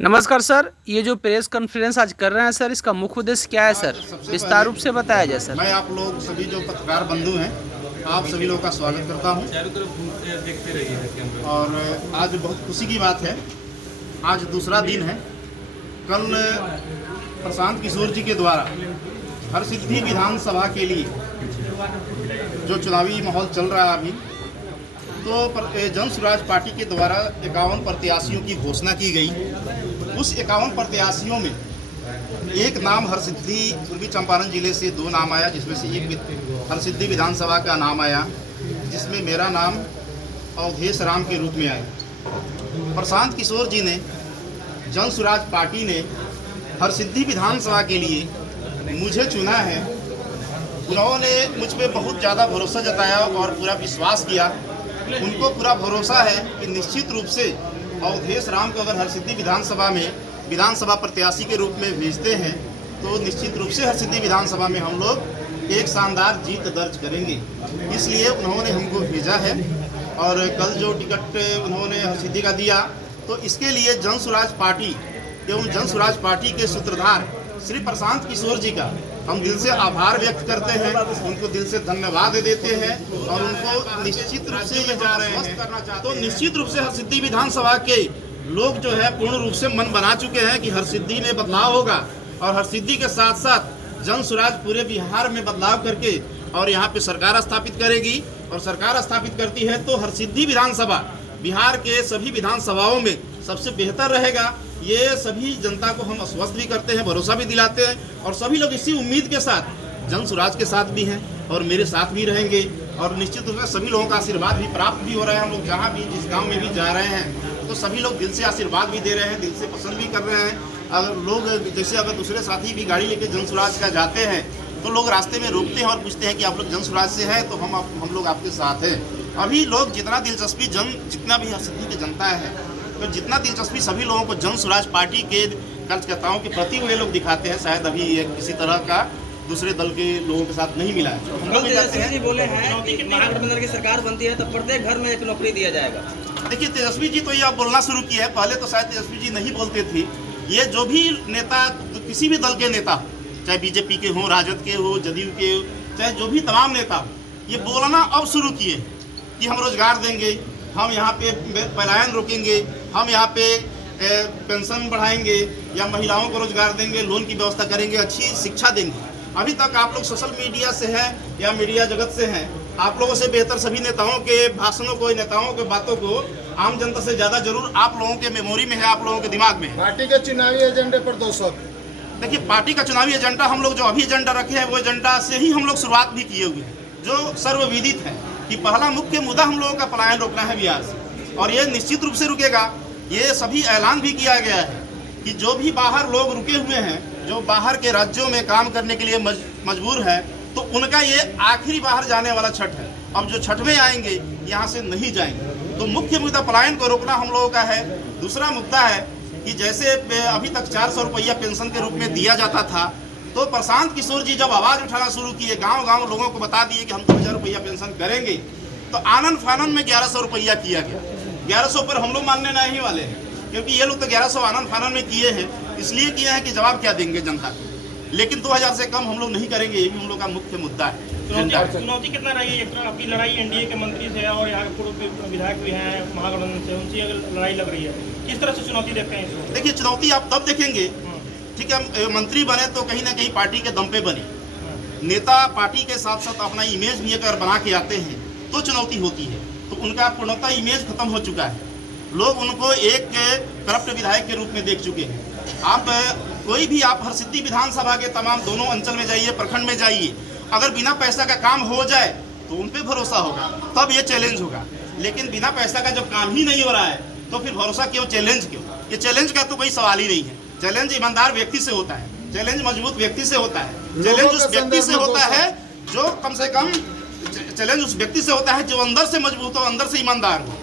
नमस्कार सर, ये जो प्रेस कॉन्फ्रेंस आज कर रहे हैं सर, इसका मुख्य उद्देश्य क्या है सर? विस्तार रूप से बताया जाए सर। मैं आप लोग सभी जो पत्रकार बंधु हैं, आप सभी लोगों का स्वागत करता हूं। और आज बहुत खुशी की बात है, आज दूसरा दिन है। कल प्रशांत किशोर जी के द्वारा हरसिद्धि विधानसभा के लिए जो चुनावी माहौल चल रहा है अभी, तो जन स्वराज पार्टी के द्वारा 51 प्रत्याशियों की घोषणा की गई। उस 51 प्रत्याशियों में एक नाम हरसिद्धि पूर्वी चंपारण जिले से 2 नाम आया, जिसमें से एक हरसिद्धि विधानसभा का नाम आया, जिसमें मेरा नाम अवधेश राम के रूप में आया। प्रशांत किशोर जी ने, जन स्वराज पार्टी ने हरसिद्धि विधानसभा के लिए मुझे चुना है। उन्होंने मुझ पर बहुत ज़्यादा भरोसा जताया और पूरा विश्वास किया। उनको पूरा भरोसा है कि निश्चित रूप से अवधेश राम को अगर हरसिद्धि विधानसभा में विधानसभा प्रत्याशी के रूप में भेजते हैं तो निश्चित रूप से हरसिद्धि विधानसभा में हम लोग एक शानदार जीत दर्ज करेंगे। इसलिए उन्होंने हमको भेजा है। और कल जो टिकट उन्होंने हरसिद्धि का दिया, तो इसके लिए जन स्वराज पार्टी एवं जन स्वराज पार्टी के सूत्रधार श्री प्रशांत किशोर जी का हम दिल से आभार व्यक्त करते हैं, उनको दिल से धन्यवाद देते हैं। और उनको निश्चित रूप से ये जा रहे हैं, तो निश्चित रूप से हरसिद्धि विधानसभा के लोग जो है पूर्ण रूप से मन बना चुके हैं कि हरसिद्धि में बदलाव होगा। और हरसिद्धि के साथ साथ जन स्वराज पूरे बिहार में बदलाव करके और यहाँ पे सरकार स्थापित करेगी। और सरकार स्थापित करती है तो हरसिद्धि विधानसभा बिहार के सभी विधानसभाओं में सबसे बेहतर रहेगा। ये सभी जनता को हम आश्वस्त भी करते हैं, भरोसा भी दिलाते हैं। और सभी लोग इसी उम्मीद के साथ जन स्वराज के साथ भी हैं और मेरे साथ भी रहेंगे। और निश्चित रूप से सभी लोगों का आशीर्वाद भी प्राप्त भी हो रहा है। हम लोग जहाँ भी जिस गांव में भी जा रहे हैं तो सभी लोग दिल से आशीर्वाद भी दे रहे हैं, दिल से पसंद भी कर रहे हैं। अगर लोग जैसे अगर दूसरे साथी भी गाड़ी लेके जन स्वराज का जाते हैं तो लोग रास्ते में रोकते हैं और पूछते हैं कि आप लोग जन स्वराज से हैं, तो हम लोग आपके साथ हैं। अभी लोग जितना दिलचस्पी जितना भी हरसिद्धि की जनता है, तो जितना दिलचस्पी सभी लोगों को जन स्वराज पार्टी के कार्यकर्ताओं के प्रति वे लोग दिखाते हैं, शायद अभी किसी तरह का दूसरे दल के लोगों के साथ नहीं मिला है। हम लोग तेजस्वी बोले हैं कि महागठबंधन की सरकार बनती है तो प्रत्येक घर में एक नौकरी दिया जाएगा। देखिए, तेजस्वी जी तो ये अब बोलना शुरू किया है, पहले तो शायद तेजस्वी जी नहीं बोलते थे। ये जो भी नेता, किसी भी दल के नेता, चाहे बीजेपी के हों, राजद के हो, जदयू के हो, चाहे जो भी तमाम नेता हो, ये बोलना अब शुरू किए कि हम रोजगार देंगे, हम यहाँ पे पलायन रोकेंगे, हम यहाँ पे पेंशन बढ़ाएंगे या महिलाओं को रोजगार देंगे, लोन की व्यवस्था करेंगे, अच्छी शिक्षा देंगे। अभी तक आप लोग सोशल मीडिया से हैं या मीडिया जगत से हैं, आप लोगों से बेहतर सभी नेताओं के भाषणों को, नेताओं के बातों को आम जनता से ज़्यादा जरूर आप लोगों के मेमोरी में है, आप लोगों के दिमाग में है। पार्टी के चुनावी एजेंडे पर 2 शब्द। देखिए, पार्टी का चुनावी एजेंडा हम लोग जो अभी एजेंडा रखे हैं वो एजेंडा से ही हम लोग शुरुआत भी किए हुए हैं, जो सर्वविदित है कि पहला मुख्य मुद्दा हम लोगों का पलायन रोकना है बिहार से। और ये निश्चित रूप से रुकेगा। ये सभी ऐलान भी किया गया है कि जो भी बाहर लोग रुके हुए हैं, जो बाहर के राज्यों में काम करने के लिए मजबूर है, तो उनका ये आखिरी बाहर जाने वाला छठ है। अब जो छठ में आएंगे यहाँ से नहीं जाएंगे। तो मुख्य मुद्दा पलायन को रोकना हम लोगों का है। दूसरा मुद्दा है कि जैसे अभी तक 400 रुपया पेंशन के रूप में दिया जाता था, तो प्रशांत किशोर जी जब आवाज़ उठाना शुरू किए, गांव-गांव लोगों को बता दिए कि हम 2000 रुपया पेंशन करेंगे, तो आनंद फानन में 1100 रुपया किया गया। 1100 पर हम लोग मानने नहीं वाले हैं, क्योंकि ये लोग तो 1100 आनंद फानन में किए हैं। इसलिए किए हैं कि जवाब क्या देंगे जनता को। लेकिन 2000 से कम हम लोग नहीं करेंगे, ये भी हम लोग का मुख्य मुद्दा है। चुनौती कितना रही है? आपकी लड़ाई एनडीए के मंत्री से और यहाँ पूर्व विधायक भी हैं महागठबंधन से, उनसे अगर लड़ाई लग रही है, किस तरह से चुनौती देखते हैं इसको? देखिए, चुनौती आप तब देखेंगे, ठीक है, मंत्री बने तो कहीं ना कहीं पार्टी के दम पे बने। नेता पार्टी के साथ साथ अपना इमेज भी अगर बना के आते हैं तो चुनौती होती है। तो उनका पूर्णतः इमेज खत्म हो चुका है। लोग उनको एक करप्ट विधायक के रूप में देख चुके हैं। आप कोई भी आप हरसिद्धि विधानसभा के तमाम दोनों अंचल में जाइए, प्रखंड में जाइए, अगर बिना पैसा का काम हो जाए तो उन पे भरोसा होगा, तब ये चैलेंज होगा। लेकिन बिना पैसा का जब काम ही नहीं हो रहा है तो फिर भरोसा क्यों, चैलेंज क्यों? ये चैलेंज का तो कोई सवाल ही नहीं है। चैलेंज ईमानदार व्यक्ति से होता है, चैलेंज मजबूत व्यक्ति से होता है, चैलेंज उस व्यक्ति से होता है जो कम से कम, चैलेंज उस व्यक्ति से होता है जो अंदर से मजबूत हो, अंदर से ईमानदार हो।